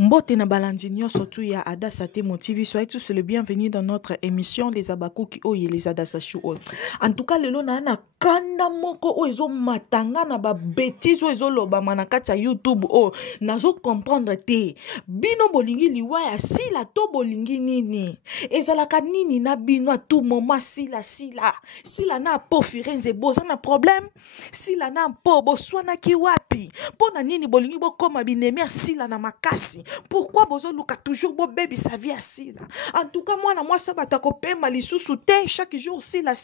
Mbote na balandinyo surtout ya Adassa Temo TV. Soyez tous le bienvenue dans notre émission Les Abakuki Oye les Adassa Chou. En tout cas, lelo na kanda moko o ezo matanga na ba bêtise o ezo loba manakata YouTube o nazo comprendre te. Bino bolingi liwa ya sila to bolingi nini. Ezalaka nini na bino à tout moment sila. Sila na po firenze boza na problème. Sila na po bo swana ki wapi. Pona nini bolingi bo koma binemi sila na makasi. Pourquoi bozo luka toujours bo baby sa vie asila. En tout cas moi ça batako pema lisusu te chaque jour sila.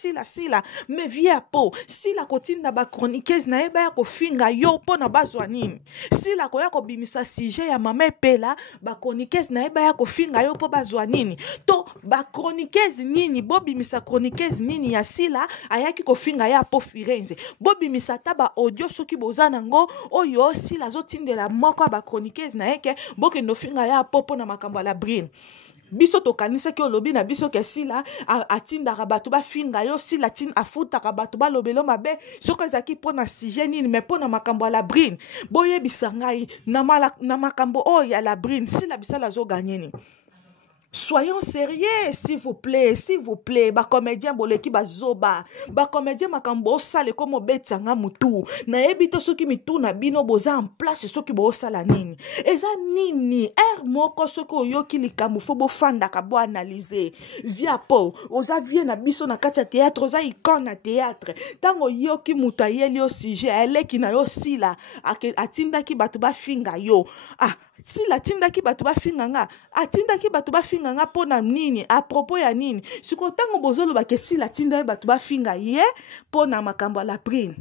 Mais via po sila kotinda ba chroniqueuse na eba ya ko finga yo pona bazwa nini. Sila ko ya ko bimisa sujet ya mama pela ba chroniqueuse na eba ya ko finga yo po bazwa nini. To ba chroniqueuse nini bo bimisa chroniqueuse nini ya sila ayaki ko finga ya po firenze. Bo bimisa taba audio soki bozana ngo oyo sila zo tindela moko ba chroniqueuse na eke boke no finga ya popo na makambo la brine. Biso to kanisa ki olobi na biso ke sila atinda rabatu ba finga yo sila tin afuta rabatu ba lobelo mabe soko ezaki pona sujet nini mais pona makambo la brine boye bisangai na makambo o ya la brine sila bisala zo gagner. Soyons sérieux, s'il vous plaît. Ba comédien boleki bazoba. Ba comédien makambo sale comme betanga mutu. Na ebito soki mitu na bino boza en place soki bo sala nini. Eza nini moko soko yoki likambo fo bo fanda ka bo analyser. Via po oza vie na biso na kati ya théâtre oza icône na théâtre. Tango yoki mutu ayeli yo sujet eleki na yo sila atinda ki batu ba finga yo. Si la tinda ki batu ba finga nga atinda ki batu ba finga nga pona nini a propos ya nini siko tango bozolo ba ke si la tinda batu ba finga ye pona makambo la brine.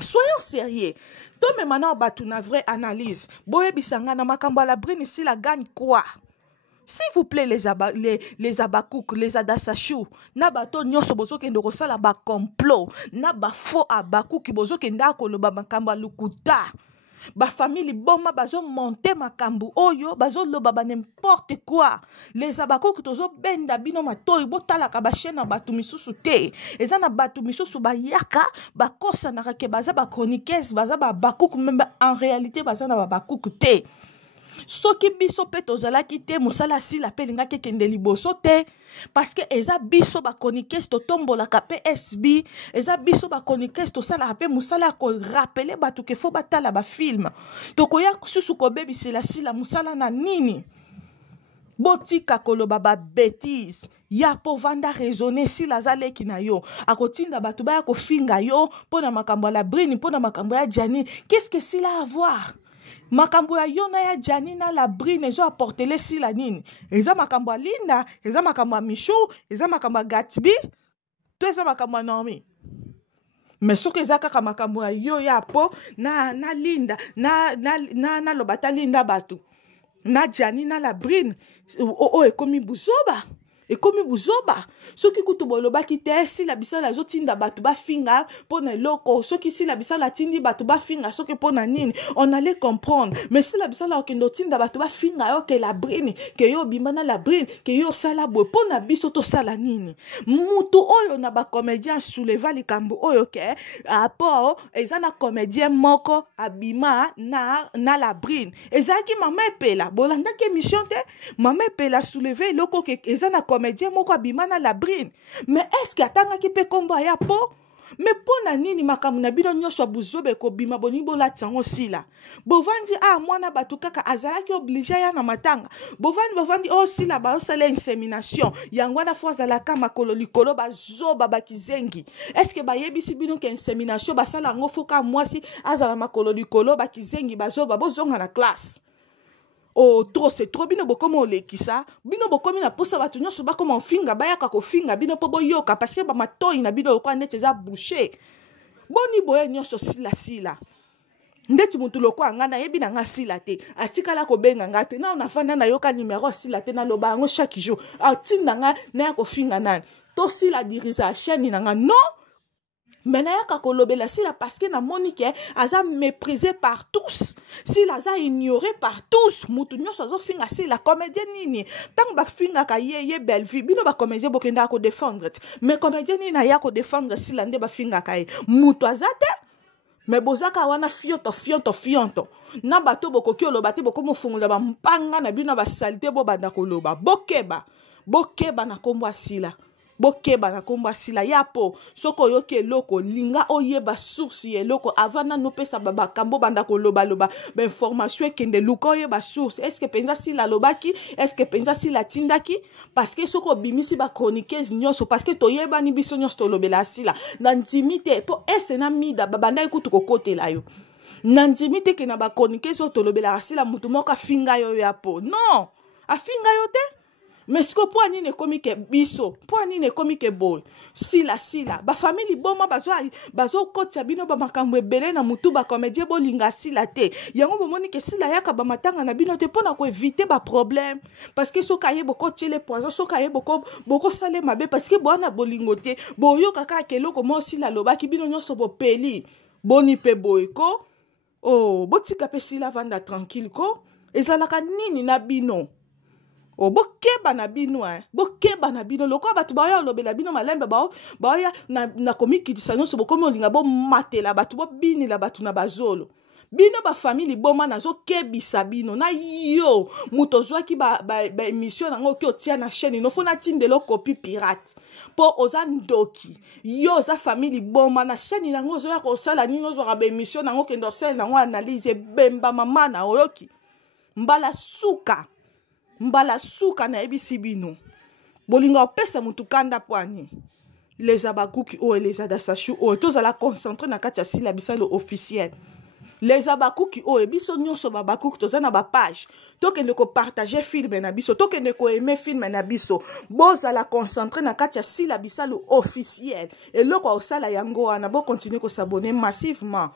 Soyons sérieux. To me mana batu na vraie analyse boye bisanga na makambo la brine si la gagne quoi. S'il vous plaît les abakouk, les adasachou, na bato nyonso bozo kende kosala ba complot, na ba faux abakouk bozo kende akoloba makambo lukuta. Ba famille boma bazo monter makambu oyo bazo loba ba n'importe quoi. Les abakouk tozo benda bino matoyi botala ka ba chaîne na batu misusu te. Eza na batu misusu ba yaka ba kosa na ke baza ba chroniqueuse baza ba bakouk même en réalité baza na ba bakouk te. Soki biso pe tozala ki te musala si la pelinga ke kende liboso te parce que eza biso ba chroniqueuse to tombola ka PSB eza biso ba chroniqueuse to sala pe musala ko rappeler batu ke fo batala ba film to koya susu ko bebi sila musala na nini botika koloba ba bêtise ya po vanda raisonner si la zaleki na yo akotinda batu ba ko finga yo pona makambo la brine pona makambo ya Jani. Qu'est-ce que cela a à voir? Makambo ya yona ya Jani na la brine ezo apportele si la nini. Eza makambo linda, eza makambo Michou, eza makambo Gatsby, to eza makambo Naomi. Mais soki eza kaka makambo ya yo ya po na linda na lobata linda batu. Na Jani na la brine ekomi buzoba. Ekomi buzoba soki kutu boloba ki te si la bisala zo tinda batu ba finga pona loko soki si la bisala tindi batu ba finga soki pona nini on allait comprendre. Mais si la bisala okendo tinda batu ba finga yo ke la brine ke yo bimana la brine ke yo sala bo pona biso to sala nini mutu oyo na ba comédien souleva likambo oyo ke apo ezana comédien moko abima na la brine ezaki mama epela bolanda ke mission te mama epela soulever loko ke ezana comédien moko abimana la brine. Mais est-ce que atanga ki pe kombo ya po? Mais pona nini makamu na bino nyonso buzobe ko bima boni bola tsango sila. Bovandi mwana batu kaka azalaki obligé ya na matanga. Bovandi sila ba osala insémination. Yangwana foza la kama makolo likolo bazoba bakizengi. Est-ce que bayebisi bino ke insémination basala ngo foka mwasi azala makolo likolo bakizengi bazoba bozonga na classe. Trop c'est trop bino bokomo olekisa bino bokomi na posa batu nyonso bakoma finga bayaka ko finga bino po boyoka parce que ba matoyi na bino lokwa ndete za boucher boni boye nyonso sila ndeti mutu lokwa nga na yebi na nga sila te atikala ko benga nga te na fanda na yoka numéro sila te na loba ngo chaque jour atinda nga na ya ko finga nani to sila dirisa chaîne na nga non. Mais na yaka kolobela sila parce que na monique aza méprisé par tous sila aza ignoré par tous mutu nyonso azo finga sila comédien nini tango ba finga ka ye belle vie bino ba comédien bokenda ko défendre mais comédien nini na ya ko défendre sila nde ba finga ka mutu azate me bozaka wana fionto na bato bokoki oloba te boko mofungola ba mpanga na bino ba salite bo banda koloba bokeba na kombo asila bokeba na kombo asila yapo soko yoke eloko linga oyeba source eloko avant na nopesa baba kambo banda koloba ba information ekende luka oyeba source est-ce que penza sila lobaki est-ce que penza sila tindaki parce que soko bimisi ba chroniqueuse nyonso parce que toyeba ni biso nyonso tolobela sila na intimité po ese na mida babanda ekutu kokotela yo na intimité ke na ba chroniqueuse tolobela sila mutu moko afinga yo yapo non afinga yo te. Mais ce que pour ni ne komike biso, pour ni ne komike boy, sila ba famille boma bazo kotia bino ba makambo ebele na mutu ba comédie bo linga sila te. Yango bomoni ke sila yaka ba matanga na bino te pona ko éviter ba problème parce que so kaye boko tiele poison, so kaye boko sale mabe parce que bona bolingo te, boyo kaka keloko mo sila lobaki bino nyonso bo peli. Boni pe boyko. Oh, botika pe sila vanda tranquille ko. Ezalaka nini na bino? Oh, bokeba na bino bokeba na bino loko batu ba yo lobela bino malembe ba ya na komiki disanyo so bokomi olinga bo matela batu bo bini la batu na bazolo bino ba famille boma nazo kebisa bino na yo muto zwaki ba émission nango ki otia na chaîne no fona tindelo copie pirate po oza ndoki yo za famille boma na chaîne nango zo ya ko sala nino zo ba émission nango ke ndorsel nango analyse bemba mama na oyoki mbala suka na ebisi bino bolinga opesa mutu kanda poani les abakuki o les adasashu o tozala concentré na kati ya sila bisalo officiel les abakuki o biso nyonso babakuki tozana ba page tokende ko partager film na biso tokende ko aimer film na biso bozala concentré na kati ya sila bisalo officiel eloko osala yango wana bo continuer ko s'abonner massivement